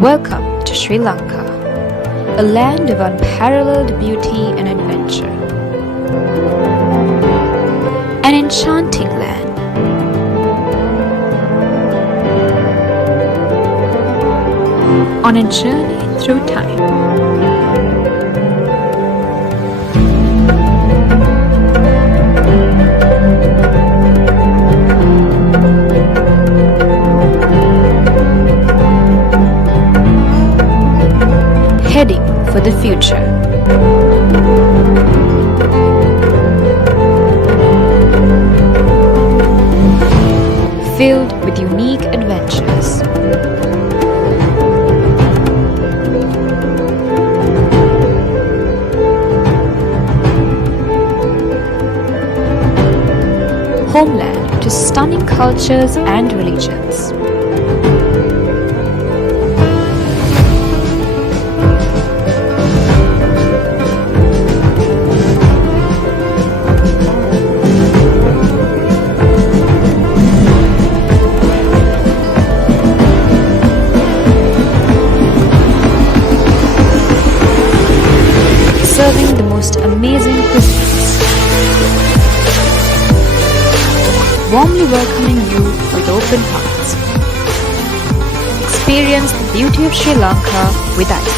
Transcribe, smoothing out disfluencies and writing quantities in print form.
Welcome to Sri Lanka, a land of unparalleled beauty and adventure. An enchanting land. On a journey through time. Heading for the future. Filled with unique adventures. Homeland to stunning cultures and religions. Serving the most amazing cuisines. Warmly welcoming you with open hearts. Experience the beauty of Sri Lanka with us.